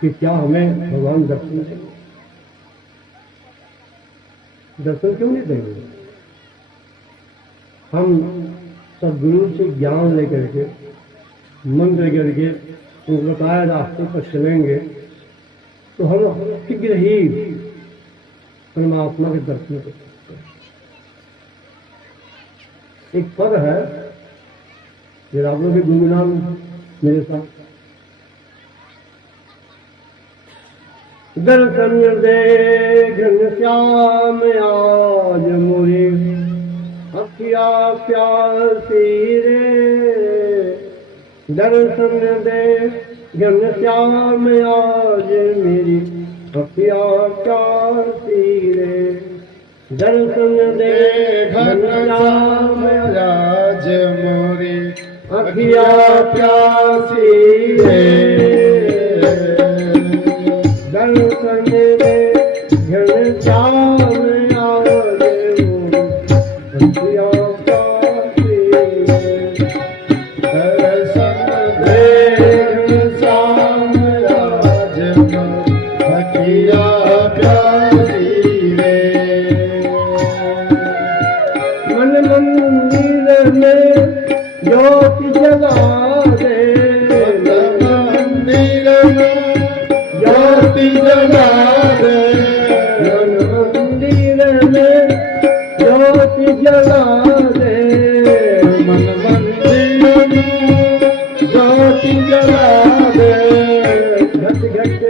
कि क्या हमें भगवान दर्शन देंगे? दर्शन क्यों नहीं देंगे? हम सदगुरु से ज्ञान लेकर के मंत्र करके उनको बताया रास्ते पर चलेंगे तो हम शीघ्र ही परमात्मा के दर्शन कर सकते हैं। एक पद है जो आप लोग के गुणगान मेरे साथ। दर्शन दे घनश्याम आज मोरे अखिया प्यासी रे। दर्शन दे घनश्याम आज मेरी अखिया प्यासी रे। दर्शन दे घनश्याम आज मोरी अखिया प्यासी रे। दर्शन दे घनश्याम आज मोरी अखिया प्यासी रे। दर्शन दे घनश्याम आज मोरी अखिया प्यासी रे। मन मंदिर में ज्योति जला दे। मंदिर में ज्योति जला दे। मन मंदिर में ज्योति जला दे। मन मंदिर में ज्योति जला दे। घट घट